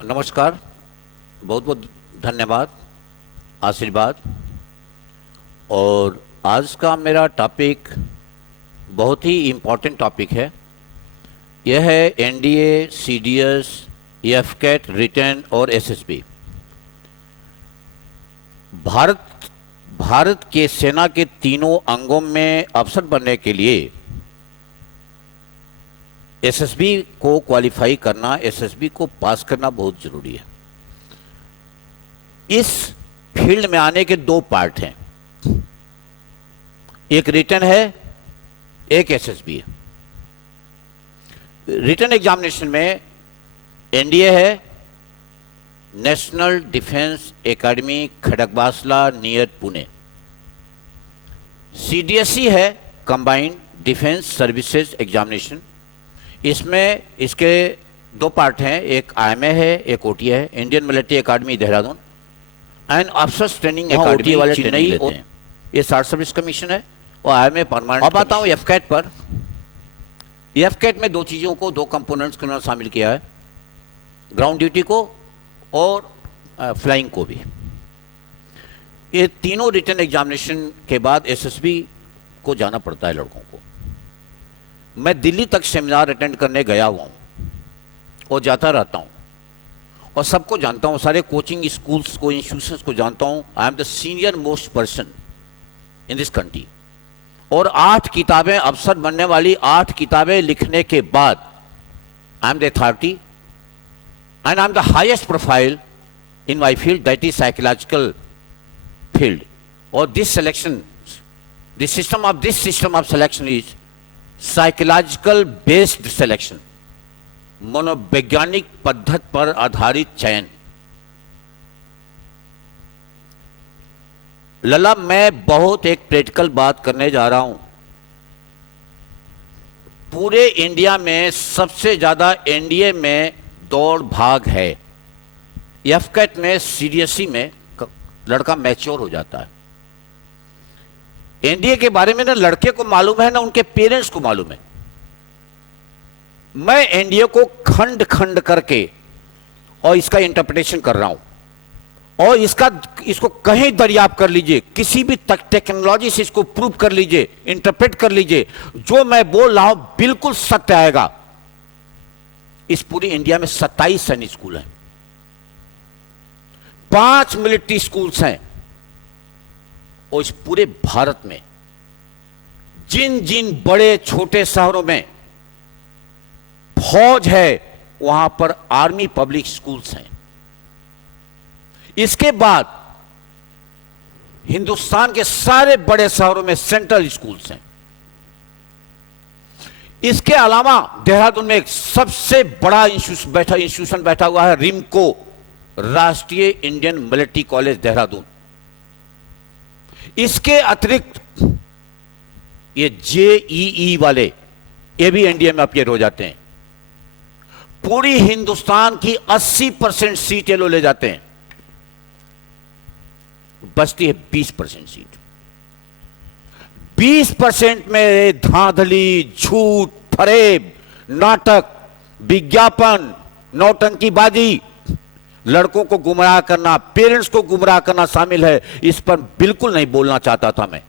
नमस्कार। बहुत बहुत धन्यवाद, आशीर्वाद। और आज का मेरा टॉपिक बहुत ही इम्पोर्टेंट टॉपिक है। यह है एनडीए, सीडीएस, एफकेट, रिटेन और एसएसबी। भारत के सेना के तीनों अंगों में अफसर बनने के लिए एसएसबी को क्वालिफाई करना, एसएसबी को पास करना बहुत जरूरी है। इस फील्ड में आने के दो पार्ट हैं, एक रिटन है, एक एसएसबी है। रिटन एग्जामिनेशन में एनडीए है, national defence academy, Khadakwasla near Pune. CDSE है, कंबाइंड डिफेंस सर्विसेज एग्जामिनेशन। इसमें इसके दो पार्ट हैं, एक आईएमए है, एक ओटीए है, Indian military academy Dehradun and officers training academy वाले चेन्नई लेते हैं। ये शार्ट सर्विस कमीशन है और आईएमए परमानेंट। अब आता हूं एफकेट पर। एफकेट में दो चीज़ों को, दो कंपोनेंट्स को शामिल किया है, ग्राउंड ड्यूटी को और फ्लाइंग को भी। ये तीनों रिटन एग्जामिनेशन के बाद एसएसबी को जाना पड़ता है लड़कों को। मैं दिल्ली तक सेमिनार अटेंड करने गया हुआ हूँ और जाता रहता हूँ और सबको जानता हूँ, सारे कोचिंग स्कूल्स को, इंस्टीट्यूशंस को जानता हूँ। आई am the senior most person in this country. और 8 किताबें, अफसर बनने वाली 8 किताबें लिखने के बाद I am the authority and I am the highest profile in my field, that is psychological field. और this selection, this system of selection is psychological based selection, मनोवैज्ञानिक पद्धति पर आधारित चयन। लला, मैं बहुत एक प्रैक्टिकल बात करने जा रहा हूं। पूरे इंडिया में सबसे ज्यादा एनडीए में दौड़ भाग है। एफकेट में, सीडीएसई में लड़का मैच्योर हो जाता है। एनडीए के बारे में ना लड़के को मालूम है ना उनके पेरेंट्स को मालूम है। मैं एनडीए को खंड खंड करके और इसका इंटरप्रिटेशन कर रहा हूं और इसको कहीं दरियाफ्त कर लीजिए, किसी भी टेक्नोलॉजी से इसको प्रूव कर लीजिए, इंटरप्रेट कर लीजिए, जो मैं बोल रहा हूं बिल्कुल सत्य आएगा। इस पूरी इंडिया में 27 सैनिक स्कूल हैं, 5 मिलिट्री स्कूल्स हैं और इस पूरे भारत में जिन जिन बड़े छोटे शहरों में फौज है वहां पर आर्मी पब्लिक स्कूल्स हैं। इसके बाद हिंदुस्तान के सारे बड़े शहरों में सेंट्रल स्कूल्स हैं। इसके अलावा देहरादून में एक सबसे बड़ा इंस्टीट्यूशन बैठा हुआ है, रिमको, राष्ट्रीय इंडियन मिलिट्री कॉलेज देहरादून। इसके अतिरिक्त ये जेईई वाले, ये भी एनडीए में अपीयर हो जाते हैं। पूरी हिंदुस्तान की 80% सीट ये लोग ले जाते हैं, बचती है 20% सीट। 20% में धांधली, झूठ, फरेब, नाटक, विज्ञापन, नौटंकीबाजी, लड़कों को गुमराह करना, पेरेंट्स को गुमराह करना शामिल है। इस पर बिल्कुल नहीं बोलना चाहता था मैं,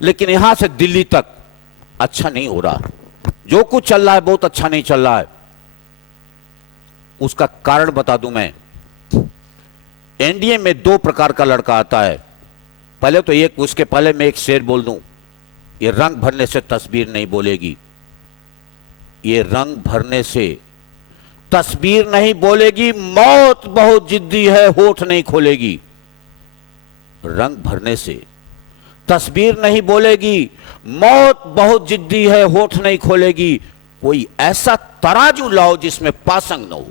लेकिन यहां से दिल्ली तक अच्छा नहीं हो रहा। जो कुछ चल रहा है बहुत अच्छा नहीं चल रहा है। उसका कारण बता दूं मैं। एनडीए में 2 प्रकार का लड़का आता है। पहले तो एक, उसके पहले मैं एक शेर बोल दूं, ये रंग भरने से तस्वीर नहीं बोलेगी, ये रंग भरने से तस्वीर नहीं बोलेगी, मौत बहुत जिद्दी है, होठ नहीं खोलेगी। रंग भरने से तस्वीर नहीं बोलेगी, मौत बहुत जिद्दी है, होठ नहीं खोलेगी। कोई ऐसा तराजू लाओ जिसमें पासंग न हो,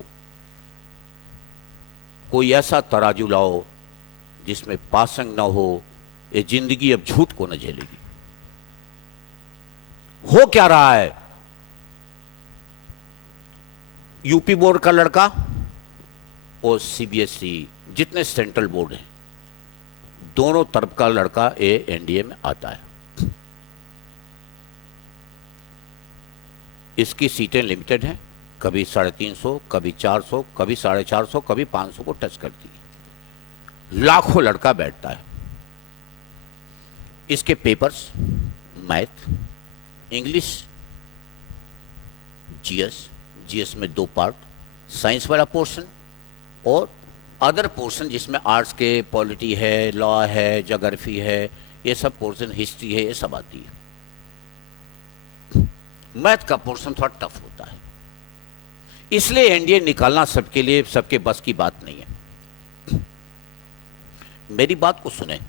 कोई ऐसा तराजू लाओ जिसमें पासंग न हो। ये जिंदगी अब झूठ को न झेलेगी। हो क्या रहा है? यूपी बोर्ड का लड़का और सीबीएसई, जितने सेंट्रल बोर्ड हैं, दोनों तरफ का लड़का ये एनडीए में आता है। इसकी सीटें लिमिटेड हैं, कभी 350, कभी 400, कभी 450, कभी 500 को टच करती है। लाखों लड़का बैठता है। इसके पेपर्स मैथ, इंग्लिश, जीएस में 2 पार्ट, साइंस वाला पोर्शन और अदर पोर्शन जिसमें आर्ट्स के पॉलिटी है, लॉ है, ज्योग्राफी है, ये सब पोर्शन, हिस्ट्री है, ये सब आती है। मैथ का पोर्शन थोड़ा टफ होता है, इसलिए एनडीए निकालना सबके लिए, सबके बस की बात नहीं है। मेरी बात को सुने।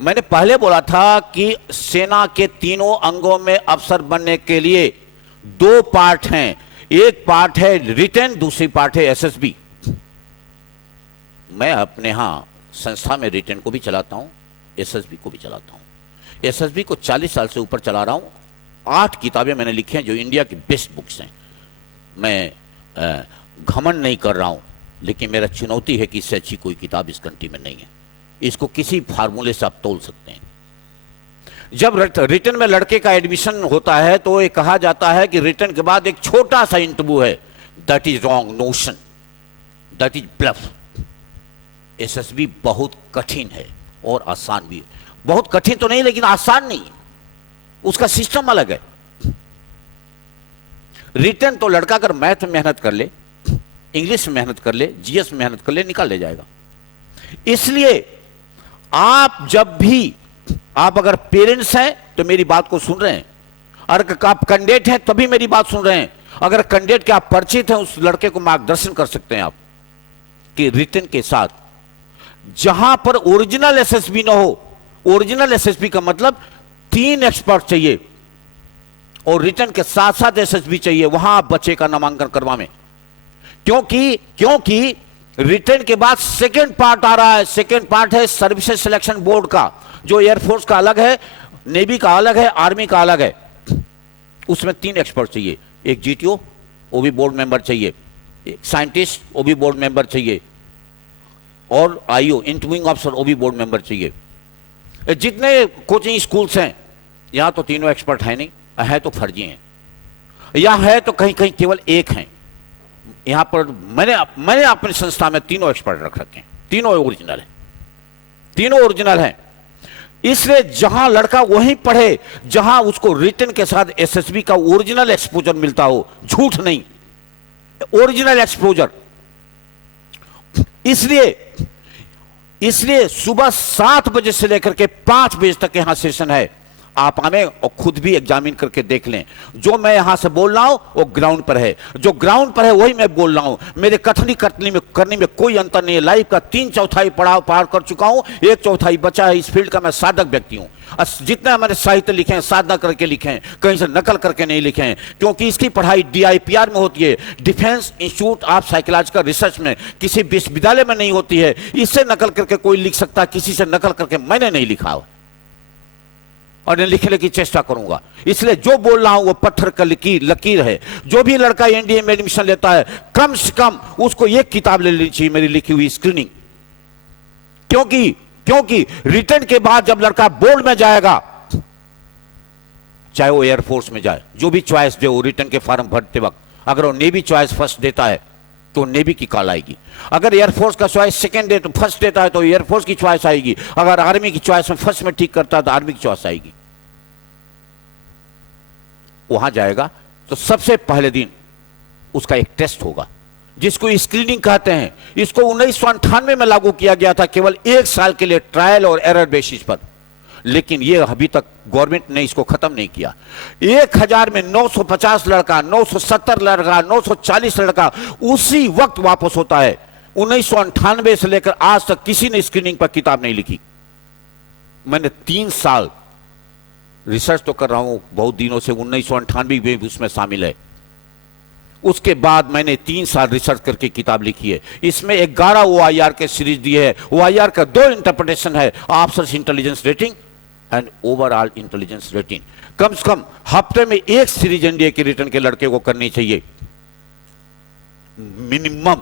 मैंने पहले बोला था कि सेना के तीनों अंगों में अफसर बनने के लिए 2 पार्ट हैं। एक पार्ट है रिटन, दूसरी पार्ट है एसएसबी। मैं अपने यहां संस्था में रिटन को भी चलाता हूं, एसएसबी को भी चलाता हूं। एसएसबी को 40 साल से ऊपर चला रहा हूं। 8 किताबें मैंने लिखी हैं जो इंडिया की बेस्ट बुक्स हैं। मैं घमंड नहीं कर रहा हूं, लेकिन मेरा चुनौती है कि इससे अच्छी कोई किताब इस कंट्री में नहीं है। इसको किसी फार्मूले से आप तोल सकते हैं। जब रिटन में लड़के का एडमिशन होता है तो ये कहा जाता है कि रिटन के बाद एक छोटा सा इंटरव्यू है। That is wrong notion, that is bluff. SSB बहुत कठिन है और आसान भी। बहुत कठिन तो नहीं, लेकिन आसान नहीं, उसका सिस्टम अलग है। रिटन तो लड़का अगर मैथ में मेहनत कर ले, इंग्लिश में मेहनत कर ले, जीएस में मेहनत कर ले, निकाल ले जाएगा। इसलिए आप जब भी, आप अगर पेरेंट्स हैं तो मेरी बात को सुन रहे हैं, अगर आप कैंडिडेट हैं तभी मेरी बात सुन रहे हैं। अगर कैंडिडेट के आप परिचित हैं, उस लड़के को मार्गदर्शन कर सकते हैं आप कि रिटन के साथ जहां पर ओरिजिनल एसएसबी ना हो, ओरिजिनल एसएसबी का मतलब 3 एक्सपर्ट चाहिए और रिटन के साथ साथ एसएसबी चाहिए, वहां आप बच्चे का नामांकन करवाएं। क्योंकि रिटन के बाद सेकेंड पार्ट आ रहा है। सेकेंड पार्ट है सर्विसेज सिलेक्शन बोर्ड का, जो एयरफोर्स का अलग है, नेवी का अलग है, आर्मी का अलग है। उसमें 3 एक्सपर्ट चाहिए। एक जीटीओ, वो भी बोर्ड मेंबर चाहिए, एक साइंटिस्ट, वो भी बोर्ड मेंबर चाहिए, और आईओ इंटरव्यूइंग ऑफिसर, वो भी बोर्ड मेंबर चाहिए। जितने कोचिंग स्कूल्स हैं, यहां तो तीनों एक्सपर्ट है नहीं, है तो फर्जी हैं, या है तो कहीं कहीं केवल एक हैं। यहां पर मैंने अपनी संस्था में तीनों एक्सपर्ट रख रखे हैं, तीनों ओरिजिनल हैं, तीनों ओरिजिनल हैं। इसलिए जहां लड़का वहीं पढ़े जहां उसको रिटन के साथ एसएसबी का ओरिजिनल एक्सपोजर मिलता हो, झूठ नहीं, ओरिजिनल एक्सपोजर। इसलिए सुबह 7 बजे से लेकर के 5 बजे तक यहां सेशन है। आप आने और खुद भी एग्जामिन करके देख लें। जो मैं यहां से बोल रहा हूं वो ग्राउंड पर है, जो ग्राउंड पर है वही मैं बोल रहा हूं। मेरे कथनी करने में कोई अंतर नहीं है। लाइफ का 3/4 पड़ाव पार कर चुका हूं, 1/4 बचा है। इस फील्ड का मैं साधक व्यक्ति हूं। जितना मैंने साहित्य लिखे हैं, साधना करके लिखे हैं, कहीं से नकल करके नहीं लिखे हैं, क्योंकि इसकी पढ़ाई DIPR में होती है, defence institute of psychological research में, किसी विश्वविद्यालय में नहीं होती है। इससे नकल करके कोई लिख सकता, किसी से नकल करके मैंने नहीं लिखा और लिखने की चेष्टा करूंगा। इसलिए जो बोल रहा हूं वो पत्थर का लकीर है। जो भी लड़का एनडीए में एडमिशन लेता है, कम से कम उसको एक किताब ले लेनी चाहिए, मेरी लिखी हुई स्क्रीनिंग। क्योंकि रिटर्न के बाद जब लड़का बोर्ड में जाएगा, चाहे वो एयरफोर्स में जाए, जो भी चॉइस दे वो रिटर्न के फॉर्म भरते वक्त, अगर वो नेवी चॉइस फर्स्ट देता है तो नेवी की कॉल आएगी। अगर एयरफोर्स का चॉइस सेकंड दे तो फर्स्ट देता है तो एयरफोर्स की चॉइस आएगी। अगर आर्मी की चॉइस में फर्स्ट में ठीक करता है तो आर्मी की चॉइस आएगी। वहां जाएगा तो सबसे पहले दिन उसका एक टेस्ट होगा, जिसको स्क्रीनिंग कहते हैं। इसको 1998 में लागू किया गया था, केवल 1 साल के लिए ट्रायल और एरर बेसिस पर, लेकिन ये अभी तक गवर्नमेंट ने इसको खत्म नहीं किया। 1000 में 950 लड़का, 970 लड़का, 940 लड़का उसी वक्त वापस होता है। 1998 से लेकर आज तक किसी ने स्क्रीनिंग पर किताब नहीं लिखी। मैंने 3 साल रिसर्च तो कर रहा हूं बहुत दिनों से, 1998 में भी उसमें शामिल है। उसके बाद मैंने 3 साल रिसर्च करके किताब लिखी है। इसमें 11 OIR के सीरीज दिए है। OIR का 2 इंटरप्रिटेशन है, officers intelligence rating and overall intelligence rating. कम से कम हफ्ते में 1 सीरीज एनडीए के रिटर्न के लड़के को करनी चाहिए मिनिमम,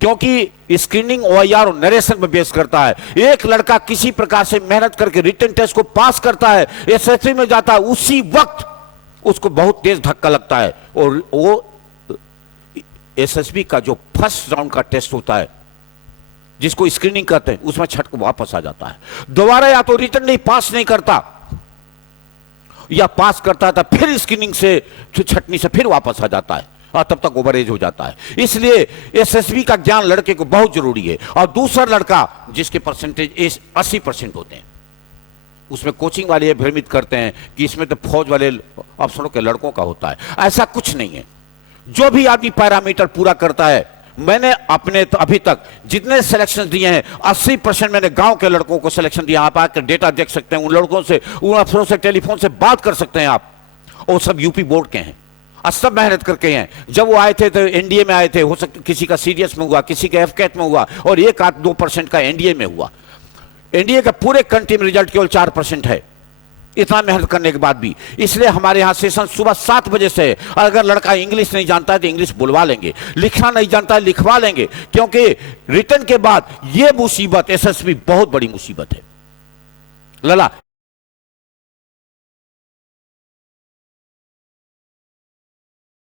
क्योंकि स्क्रीनिंग OIR और नरेशन में बेस करता है। एक लड़का किसी प्रकार से मेहनत करके रिटन टेस्ट को पास करता है, एसएससी में जाता है, उसी वक्त उसको बहुत तेज धक्का लगता है और वो एसएसबी का जो फर्स्ट राउंड का टेस्ट होता है, जिसको स्क्रीनिंग कहते हैं, उसमें छट को वापस आ जाता है। दोबारा या तो रिटर्न नहीं पास नहीं करता, या पास करता था फिर स्क्रीनिंग से छटनी से फिर वापस आ जाता है, और तब तक ओवरेज हो जाता है। इसलिए एसएसबी का ज्ञान लड़के को बहुत जरूरी है। और दूसरा लड़का जिसके परसेंटेज 80% होते हैं, उसमें कोचिंग वाले ये भ्रमित करते हैं कि इसमें तो फौज वाले अफसरों के लड़कों का होता है। ऐसा कुछ नहीं है। जो भी आदमी पैरामीटर पूरा करता है, मैंने अपने तो अभी तक जितने सिलेक्शन दिए हैं 80% मैंने गांव के लड़कों को सिलेक्शन दिया। आप आकर डेटा देख सकते हैं, उन लड़कों से, उन अफसरों से टेलीफोन से बात कर सकते हैं आप। और सब यूपी बोर्ड के हैं और सब मेहनत करके हैं। जब वो आए थे तो एनडीए में आए थे, हो सकता किसी का सीडीएस में हुआ, किसी का एफकेट में हुआ, और 1-2% का एनडीए में हुआ। एनडीए का पूरे कंट्री में रिजल्ट केवल 4% है, इतना मेहनत करने के बाद भी। इसलिए हमारे यहां सेशन सुबह 7 बजे से है। अगर लड़का इंग्लिश नहीं जानता है तो इंग्लिश बुलवा लेंगे, लिखना नहीं जानता है लिखवा लेंगे, क्योंकि रिटर्न के बाद यह मुसीबत एसएसबी बहुत बड़ी मुसीबत है। लला,